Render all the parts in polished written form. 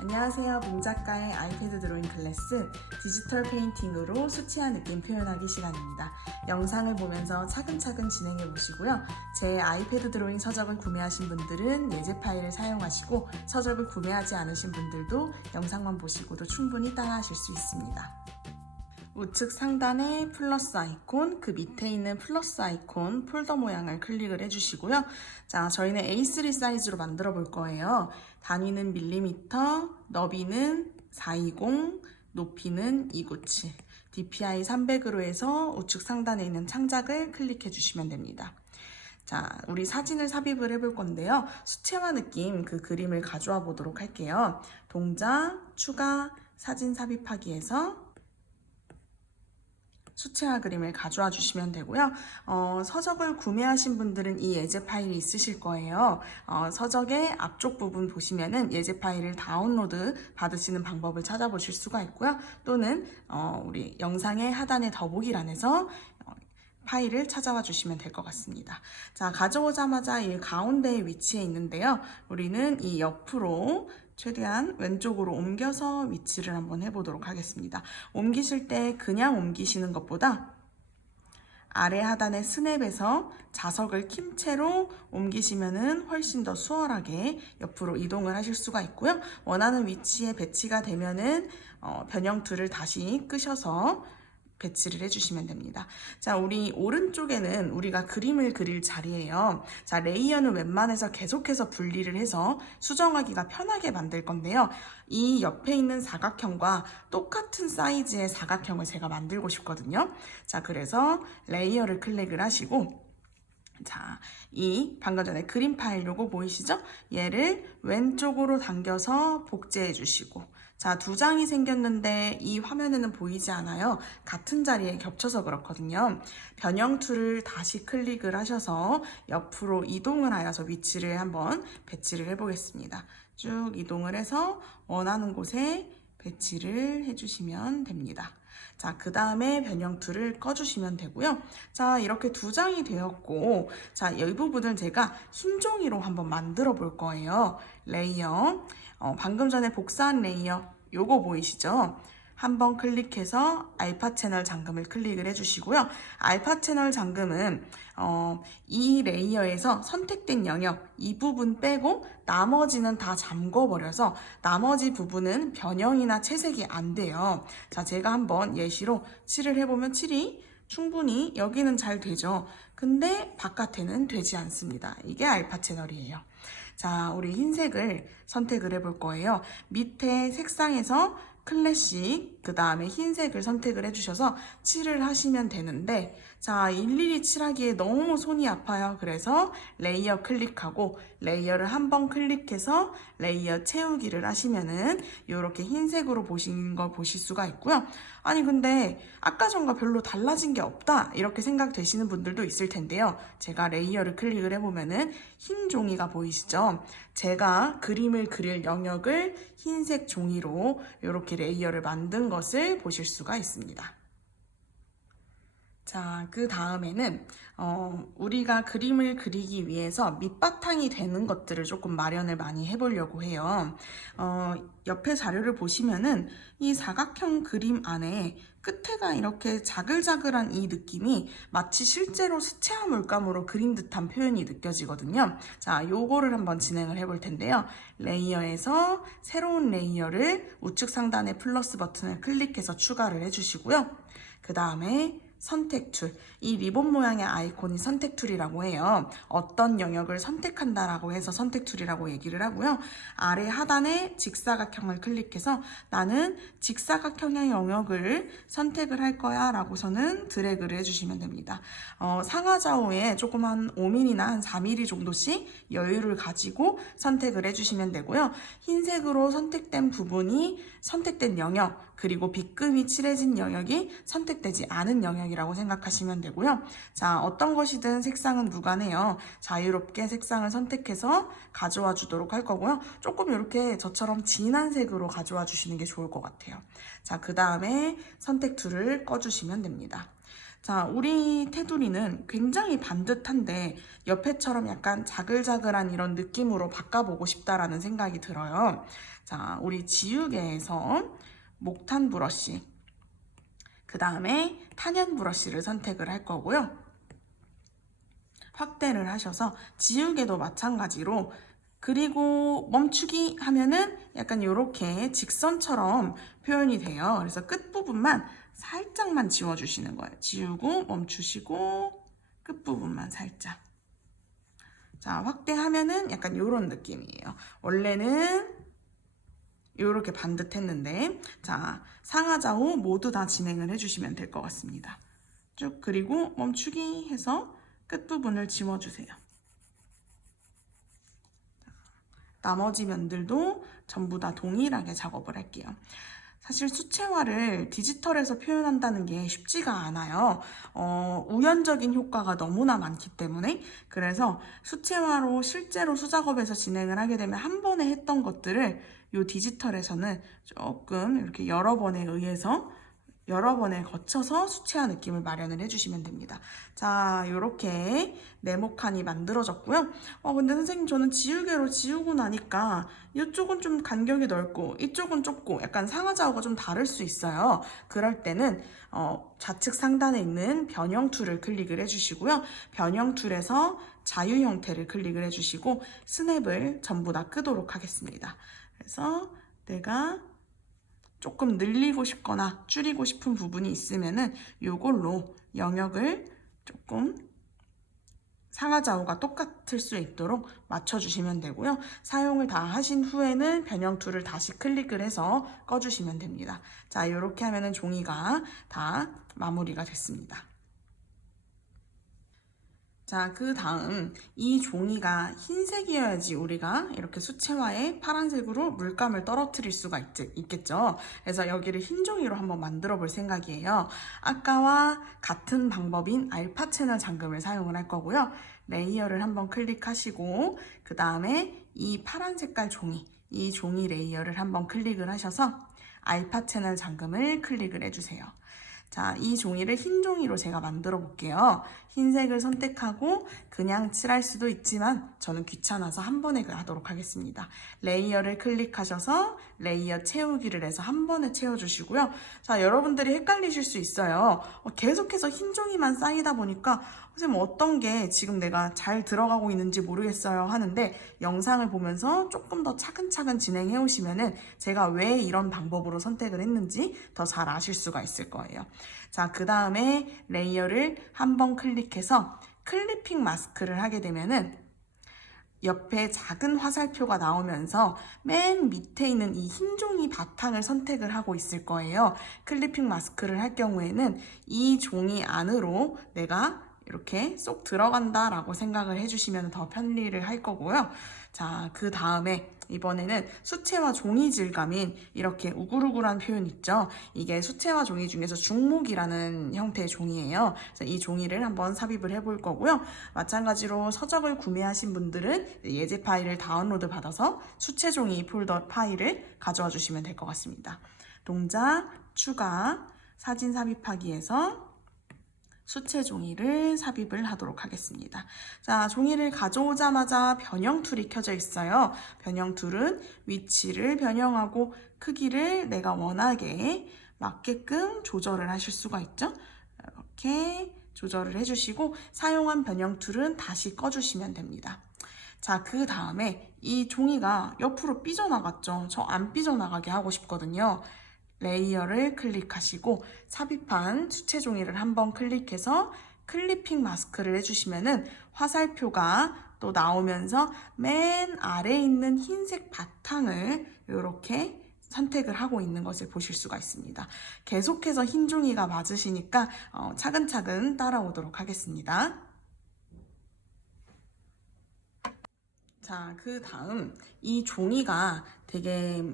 안녕하세요. 문 작가의 아이패드 드로잉 클래스 디지털 페인팅으로 수채화 느낌 표현하기 시간입니다. 영상을 보면서 차근차근 진행해 보시고요. 제 아이패드 드로잉 서적을 구매하신 분들은 예제 파일을 사용하시고 서적을 구매하지 않으신 분들도 영상만 보시고도 충분히 따라하실 수 있습니다. 우측 상단에 플러스 아이콘, 그 밑에 있는 플러스 아이콘 폴더 모양을 클릭을 해주시고요. 자, 저희는 A3 사이즈로 만들어 볼 거예요. 단위는 밀리미터, 너비는 420, 높이는 297, DPI 300으로 해서 우측 상단에 있는 창작을 클릭해 주시면 됩니다. 자, 우리 사진을 삽입을 해볼 건데요. 수채화 느낌 그 그림을 가져와 보도록 할게요. 동작, 추가, 사진 삽입하기에서 수채화 그림을 가져와 주시면 되고요. 서적을 구매하신 분들은 이 예제 파일이 있으실 거예요. 서적의 앞쪽 부분 보시면은 예제 파일을 다운로드 받으시는 방법을 찾아보실 수가 있고요. 또는 우리 영상의 하단의 더보기란에서 파일을 찾아와 주시면 될 것 같습니다. 자, 가져오자마자 이 가운데에 위치해 있는데요. 우리는 이 옆으로 최대한 왼쪽으로 옮겨서 위치를 한번 해보도록 하겠습니다. 옮기실 때 그냥 옮기시는 것보다 아래 하단의 스냅에서 자석을 킨 채로 옮기시면은 훨씬 더 수월하게 옆으로 이동을 하실 수가 있고요. 원하는 위치에 배치가 되면은 변형 툴을 다시 끄셔서 배치를 해주시면 됩니다. 자, 우리 오른쪽에는 우리가 그림을 그릴 자리예요. 자, 레이어는 웬만해서 계속해서 분리를 해서 수정하기가 편하게 만들 건데요. 이 옆에 있는 사각형과 똑같은 사이즈의 사각형을 제가 만들고 싶거든요. 자, 그래서 레이어를 클릭을 하시고, 자, 이 방금 전에 그림 파일 요거 보이시죠? 얘를 왼쪽으로 당겨서 복제해 주시고, 자, 두 장이 생겼는데 이 화면에는 보이지 않아요. 같은 자리에 겹쳐서 그렇거든요. 변형 툴을 다시 클릭을 하셔서 옆으로 이동을 하여서 위치를 한번 배치를 해보겠습니다. 쭉 이동을 해서 원하는 곳에 배치를 해주시면 됩니다. 자, 그 다음에 변형 툴을 꺼주시면 되고요. 자, 이렇게 두 장이 되었고, 자, 이 부분을 제가 흰 종이로 한번 만들어 볼 거예요. 레이어, 방금 전에 복사한 레이어, 요거 보이시죠? 한번 클릭해서 알파 채널 잠금을 클릭을 해주시고요. 알파 채널 잠금은 이 레이어에서 선택된 영역 이 부분 빼고 나머지는 다 잠궈버려서 나머지 부분은 변형이나 채색이 안 돼요. 자, 제가 한번 예시로 칠을 해보면 칠이 충분히 여기는 잘 되죠. 근데 바깥에는 되지 않습니다. 이게 알파 채널이에요. 자, 우리 흰색을 선택을 해볼 거예요. 밑에 색상에서 클래식, 그 다음에 흰색을 선택을 해주셔서 칠을 하시면 되는데, 자, 일일이 칠하기에 너무 손이 아파요. 그래서 레이어 클릭하고 레이어를 한번 클릭해서 레이어 채우기를 하시면은 이렇게 흰색으로 보신 거 보실 수가 있고요. 아니, 근데 아까 전과 별로 달라진 게 없다 이렇게 생각되시는 분들도 있을 텐데요. 제가 레이어를 클릭을 해보면은 흰 종이가 보이시죠? 제가 그림을 그릴 영역을 흰색 종이로 이렇게 레이어를 만든 것을 보실 수가 있습니다. 자, 그 다음에는 우리가 그림을 그리기 위해서 밑바탕이 되는 것들을 조금 마련을 많이 해보려고 해요. 옆에 자료를 보시면은 이 사각형 그림 안에 끝에가 이렇게 자글자글한 이 느낌이 마치 실제로 수채화 물감으로 그린 듯한 표현이 느껴지거든요. 자, 요거를 한번 진행을 해볼 텐데요. 레이어에서 새로운 레이어를 우측 상단의 플러스 버튼을 클릭해서 추가를 해주시고요. 그 다음에 선택 툴, 이 리본 모양의 아이콘이 선택 툴이라고 해요. 어떤 영역을 선택한다라고 해서 선택 툴이라고 얘기를 하고요. 아래 하단에 직사각형을 클릭해서 나는 직사각형의 영역을 선택을 할 거야 라고서는 드래그를 해주시면 됩니다. 상하좌우에 조금 한 5mm나 한 4mm 정도씩 여유를 가지고 선택을 해주시면 되고요. 흰색으로 선택된 부분이 선택된 영역, 그리고 빗금이 칠해진 영역이 선택되지 않은 영역이라고 생각하시면 되고요. 자, 어떤 것이든 색상은 무관해요. 자유롭게 색상을 선택해서 가져와 주도록 할 거고요. 조금 이렇게 저처럼 진한 색으로 가져와 주시는 게 좋을 것 같아요. 자, 그 다음에 선택 툴을 꺼주시면 됩니다. 자, 우리 테두리는 굉장히 반듯한데 옆에처럼 약간 자글자글한 이런 느낌으로 바꿔보고 싶다라는 생각이 들어요. 자, 우리 지우개에서 목탄 브러쉬, 그 다음에 탄현 브러쉬를 선택을 할 거고요. 확대를 하셔서 지우개도 마찬가지로, 그리고 멈추기 하면은 약간 이렇게 직선처럼 표현이 돼요. 그래서 끝부분만 살짝만 지워주시는 거예요. 지우고 멈추시고 끝부분만 살짝. 자, 확대하면은 약간 이런 느낌이에요. 원래는 이렇게 반듯했는데, 자, 상하좌우 모두 다 진행을 해주시면 될 것 같습니다. 쭉, 그리고 멈추기 해서 끝부분을 지워주세요. 나머지 면들도 전부 다 동일하게 작업을 할게요. 사실 수채화를 디지털에서 표현한다는 게 쉽지가 않아요. 우연적인 효과가 너무나 많기 때문에. 그래서 수채화로 실제로 수작업에서 진행을 하게 되면 한 번에 했던 것들을 이 디지털에서는 조금 이렇게 여러 번에 거쳐서 수채화 느낌을 마련을 해주시면 됩니다. 자, 이렇게 네모칸이 만들어졌고요. 근데 선생님, 저는 지우개로 지우고 나니까 이쪽은 좀 간격이 넓고 이쪽은 좁고 약간 상하좌우가 좀 다를 수 있어요. 그럴 때는 좌측 상단에 있는 변형 툴을 클릭을 해주시고요. 변형 툴에서 자유 형태를 클릭을 해주시고 스냅을 전부 다 끄도록 하겠습니다. 그래서 내가 조금 늘리고 싶거나 줄이고 싶은 부분이 있으면은 요걸로 영역을 조금 상하좌우가 똑같을 수 있도록 맞춰주시면 되고요. 사용을 다 하신 후에는 변형 툴을 다시 클릭을 해서 꺼주시면 됩니다. 자, 이렇게 하면은 종이가 다 마무리가 됐습니다. 자, 그 다음 이 종이가 흰색이어야지 우리가 이렇게 수채화에 파란색으로 물감을 떨어뜨릴 수가 있겠죠. 그래서 여기를 흰 종이로 한번 만들어 볼 생각이에요. 아까와 같은 방법인 알파 채널 잠금을 사용을 할 거고요. 레이어를 한번 클릭하시고 그 다음에 이 파란 색깔 종이, 이 종이 레이어를 한번 클릭을 하셔서 알파 채널 잠금을 클릭을 해주세요. 자, 이 종이를 흰 종이로 제가 만들어 볼게요. 흰색을 선택하고 그냥 칠할 수도 있지만 저는 귀찮아서 한 번에 하도록 하겠습니다. 레이어를 클릭하셔서 레이어 채우기를 해서 한 번에 채워주시고요. 자, 여러분들이 헷갈리실 수 있어요. 계속해서 흰 종이만 쌓이다 보니까 선생님 어떤 게 지금 내가 잘 들어가고 있는지 모르겠어요 하는데, 영상을 보면서 조금 더 차근차근 진행해 오시면은 제가 왜 이런 방법으로 선택을 했는지 더 잘 아실 수가 있을 거예요. 자, 그 다음에 레이어를 한번 클릭해서 클리핑 마스크를 하게 되면은 옆에 작은 화살표가 나오면서 맨 밑에 있는 이 흰 종이 바탕을 선택을 하고 있을 거예요. 클리핑 마스크를 할 경우에는 이 종이 안으로 내가 이렇게 쏙 들어간다라고 생각을 해주시면 더 편리를 할 거고요. 자, 그 다음에 이번에는 수채화 종이 질감인 이렇게 우글우글한 표현 있죠? 이게 수채화 종이 중에서 중목이라는 형태의 종이에요. 그래서 이 종이를 한번 삽입을 해볼 거고요. 마찬가지로 서적을 구매하신 분들은 예제 파일을 다운로드 받아서 수채 종이 폴더 파일을 가져와 주시면 될 것 같습니다. 동작, 추가, 사진 삽입하기에서 수채 종이를 삽입을 하도록 하겠습니다. 자, 종이를 가져오자마자 변형 툴이 켜져 있어요. 변형 툴은 위치를 변형하고 크기를 내가 원하게 맞게끔 조절을 하실 수가 있죠. 이렇게 조절을 해주시고 사용한 변형 툴은 다시 꺼주시면 됩니다. 자, 그 다음에 이 종이가 옆으로 삐져나갔죠. 저 안 삐져나가게 하고 싶거든요. 레이어를 클릭하시고 삽입한 수채 종이를 한번 클릭해서 클리핑 마스크를 해주시면은 화살표가 또 나오면서 맨 아래에 있는 흰색 바탕을 이렇게 선택을 하고 있는 것을 보실 수가 있습니다. 계속해서 흰 종이가 맞으시니까 차근차근 따라오도록 하겠습니다. 자, 그 다음 이 종이가 되게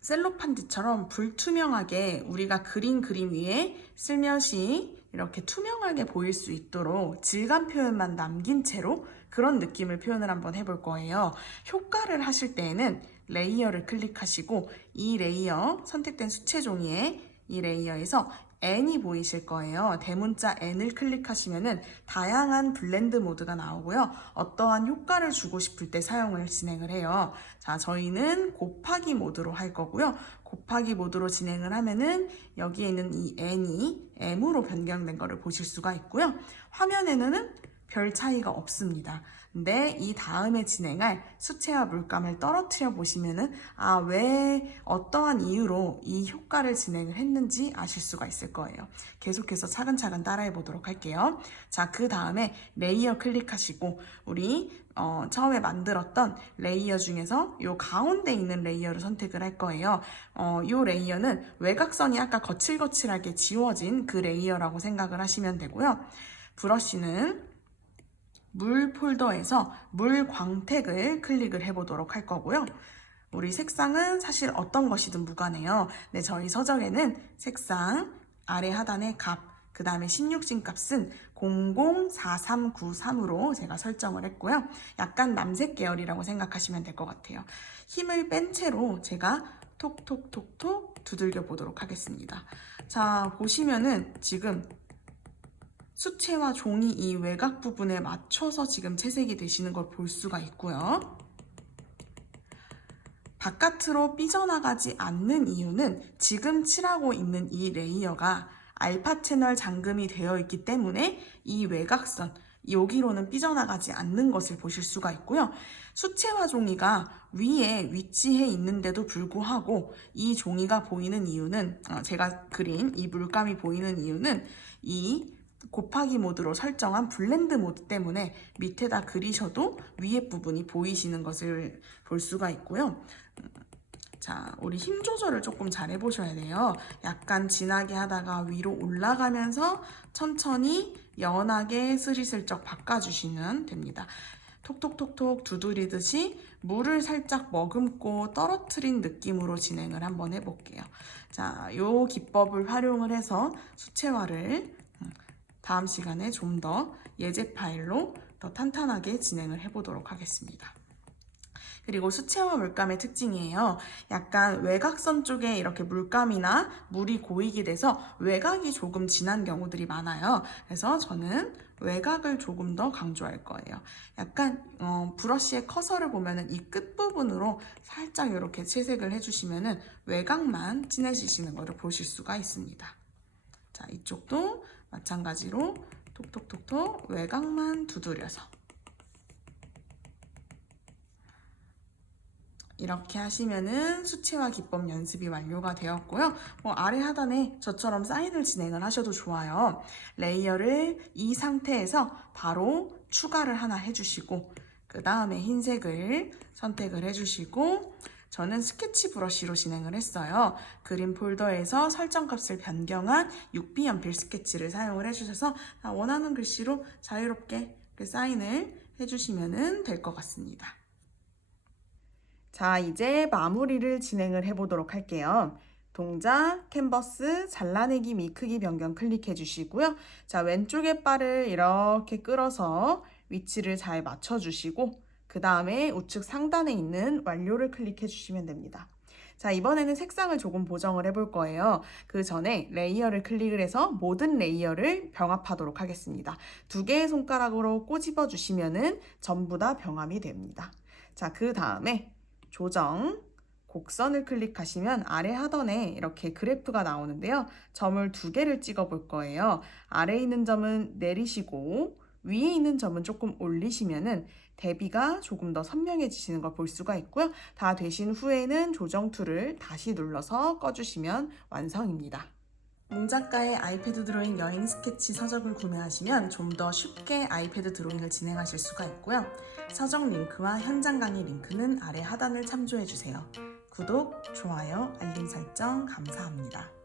셀로판지처럼 불투명하게 우리가 그린 그림 위에 슬며시 이렇게 투명하게 보일 수 있도록 질감 표현만 남긴 채로 그런 느낌을 표현을 한번 해볼 거예요. 효과를 하실 때에는 레이어를 클릭하시고 이 레이어 선택된 수채 종이에 이 레이어에서 N이 보이실 거예요. 대문자 N을 클릭하시면은 다양한 블렌드 모드가 나오고요. 어떠한 효과를 주고 싶을 때 사용을 진행을 해요. 자, 저희는 곱하기 모드로 할 거고요. 곱하기 모드로 진행을 하면은 여기에 있는 이 N이 M으로 변경된 거를 보실 수가 있고요. 화면에는 별 차이가 없습니다. 근데 이 다음에 진행할 수채화 물감을 떨어뜨려 보시면은 왜 어떠한 이유로 이 효과를 진행을 했는지 아실 수가 있을 거예요. 계속해서 차근차근 따라해 보도록 할게요. 자, 그 다음에 레이어 클릭하시고 우리 처음에 만들었던 레이어 중에서 이 가운데 있는 레이어를 선택을 할 거예요. 이 레이어는 외곽선이 아까 거칠거칠하게 지워진 그 레이어라고 생각을 하시면 되고요. 브러쉬는 물 폴더에서 물 광택을 클릭을 해보도록 할 거고요. 우리 색상은 사실 어떤 것이든 무관해요. 네, 저희 서적에는 색상, 아래 하단의 값, 그 다음에 16진 값은 004393으로 제가 설정을 했고요. 약간 남색 계열이라고 생각하시면 될 것 같아요. 힘을 뺀 채로 제가 톡톡톡톡 두들겨 보도록 하겠습니다. 자, 보시면은 지금 수채화 종이 이 외곽 부분에 맞춰서 지금 채색이 되시는 걸 볼 수가 있고요. 바깥으로 삐져나가지 않는 이유는 지금 칠하고 있는 이 레이어가 알파 채널 잠금이 되어 있기 때문에 이 외곽선, 여기로는 삐져나가지 않는 것을 보실 수가 있고요. 수채화 종이가 위에 위치해 있는데도 불구하고 이 종이가 보이는 이유는, 제가 그린 이 물감이 보이는 이유는 이 곱하기 모드로 설정한 블렌드 모드 때문에 밑에다 그리셔도 위에 부분이 보이시는 것을 볼 수가 있고요. 자, 우리 힘 조절을 조금 잘 해보셔야 돼요. 약간 진하게 하다가 위로 올라가면서 천천히 연하게 스리슬쩍 바꿔주시면 됩니다. 톡톡톡톡 두드리듯이 물을 살짝 머금고 떨어뜨린 느낌으로 진행을 한번 해볼게요. 자, 요 기법을 활용을 해서 수채화를 다음 시간에 좀 더 예제 파일로 더 탄탄하게 진행을 해보도록 하겠습니다. 그리고 수채화 물감의 특징이에요. 약간 외곽선 쪽에 이렇게 물감이나 물이 고이게 돼서 외곽이 조금 진한 경우들이 많아요. 그래서 저는 외곽을 조금 더 강조할 거예요. 약간 브러쉬의 커서를 보면은 이 끝부분으로 살짝 이렇게 채색을 해주시면은 외곽만 진해지시는 것을 보실 수가 있습니다. 자, 이쪽도 마찬가지로 톡톡톡톡 외곽만 두드려서 이렇게 하시면은 수채화 기법 연습이 완료가 되었고요. 아래 하단에 저처럼 사인을 진행을 하셔도 좋아요. 레이어를 이 상태에서 바로 추가를 하나 해주시고 그 다음에 흰색을 선택을 해주시고 저는 스케치 브러쉬로 진행을 했어요. 그림 폴더에서 설정 값을 변경한 6B 연필 스케치를 사용을 해주셔서 원하는 글씨로 자유롭게 사인을 해주시면 될 것 같습니다. 자, 이제 마무리를 진행을 해보도록 할게요. 동작, 캔버스, 잘라내기 미 크기 변경 클릭해 주시고요. 자, 왼쪽의 바를 이렇게 끌어서 위치를 잘 맞춰 주시고 그 다음에 우측 상단에 있는 완료를 클릭해 주시면 됩니다. 자, 이번에는 색상을 조금 보정을 해볼 거예요. 그 전에 레이어를 클릭을 해서 모든 레이어를 병합하도록 하겠습니다. 2개의 손가락으로 꼬집어 주시면은 전부 다 병합이 됩니다. 자, 그 다음에 조정, 곡선을 클릭하시면 아래 하단에 이렇게 그래프가 나오는데요. 점을 2개를 찍어 볼 거예요. 아래에 있는 점은 내리시고 위에 있는 점은 조금 올리시면은 대비가 조금 더 선명해지시는 걸 볼 수가 있고요. 다 되신 후에는 조정 툴을 다시 눌러서 꺼주시면 완성입니다. 몽작가의 아이패드 드로잉 여행 스케치 서적을 구매하시면 좀 더 쉽게 아이패드 드로잉을 진행하실 수가 있고요. 서적 링크와 현장 강의 링크는 아래 하단을 참조해주세요. 구독, 좋아요, 알림 설정 감사합니다.